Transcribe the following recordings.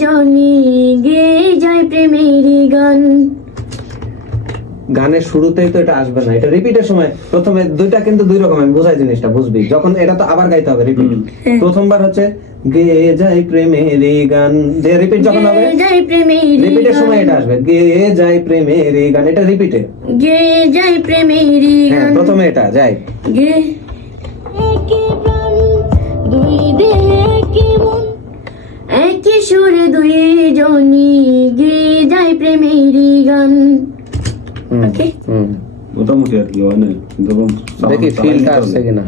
দুইজনই গেয়ে যায় প্রেমের গান। গানের শুরুতেই তো এটা আসবে না, এটা রিপিটের সময় প্রথমে দুইটা কিন্তু দুই রকম, আমি বোঝাই জিনিসটা বুঝবি, যখন এটা তো আবার গাইতে হবে রিপিট। প্রথমবার হচ্ছে গেয়ে যায় প্রেমের গান, যে রিপিট যখন হবে রিপিটের সময় এটা আসবে গেয়ে যায় প্রেমের গান, এটা রিপিটে গেয়ে যায় প্রেমের গান। প্রথমে এটা যায় গে একে প্রাণ দুই দেহে একে মন একই সুরে দুইজনই গেয়ে যায় প্রেমের গান। ওকে মোটামুটি আর কি হয় না, দেখি ফিলটা আসছে কিনা।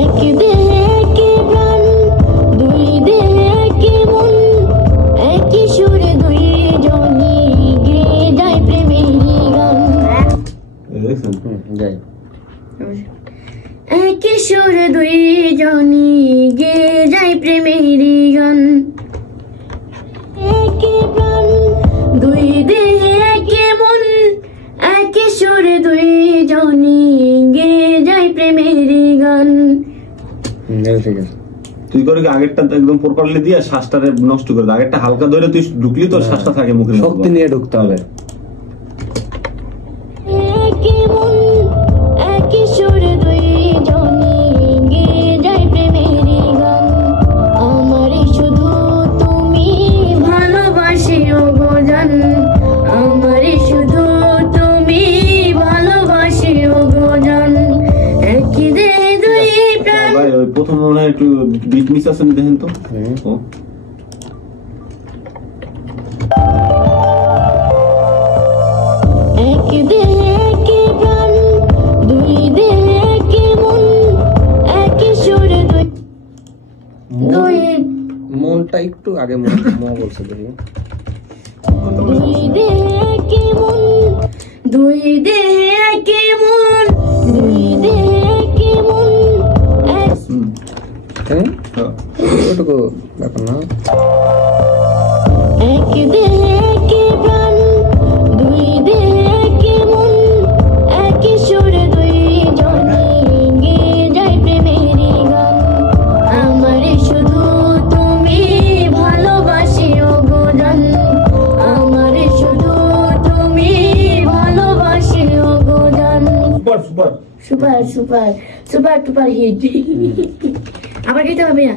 এক দেহে একে প্রাণ দুই দেহে একে মন একই সুরে দুইজনই গেয়ে যায় প্রেমের গান। দেখছেন যাই একই সুরে দুইজনই গেয়ে যায় প্রেমের গান। একে প্রাণ দুই দেহে একে মন একই সুরে দুইজনই গেয়ে যায় প্রেমের গান। ঠিক আছে, তুই করে কি আগেরটা একদম প্রপারলি দিয়ে শ্বাসটারে নষ্ট করে দে, আগেরটা হালকা ধরে তুই ঢুকলি তো শ্বাসটা থাকে মুখের মধ্যে, শক্তি নিয়ে ঢুকতে হবে। একে মন একই সুরে দুইজনই গেয়ে যায় প্রেমের গান। আমারে শুধু তুমি ভালোবাসিও গো জান, আমারে শুধু তুমি ভালোবাসিও গো জান। একই দেহে দুই প্রাণ। ভাই ওই প্রথম মনে হয় একটু বিট মিস আছে না, দেখেন তো। ও এক দেহে একে প্রাণ দুই দেহে একে মন একই সুরে দুই মনটা একটু আগে বলছে দেখি। দুই দেহে একে মন দুই দেহে একে মন দুই দেহে একে মন ওটুকু ব্যাপার না। এক দেহে একে প্রাণ দুই দেহে একে মন একই সুরে দুইজনই গেয়ে যায় প্রেমের গান। আমারে শুধু তুমি ভালোবাসিও গো জান, আমারে শুধু তুমি ভালোবাসিও গো জান। Super super super super super duper hit. আবার গাইতে হবে না।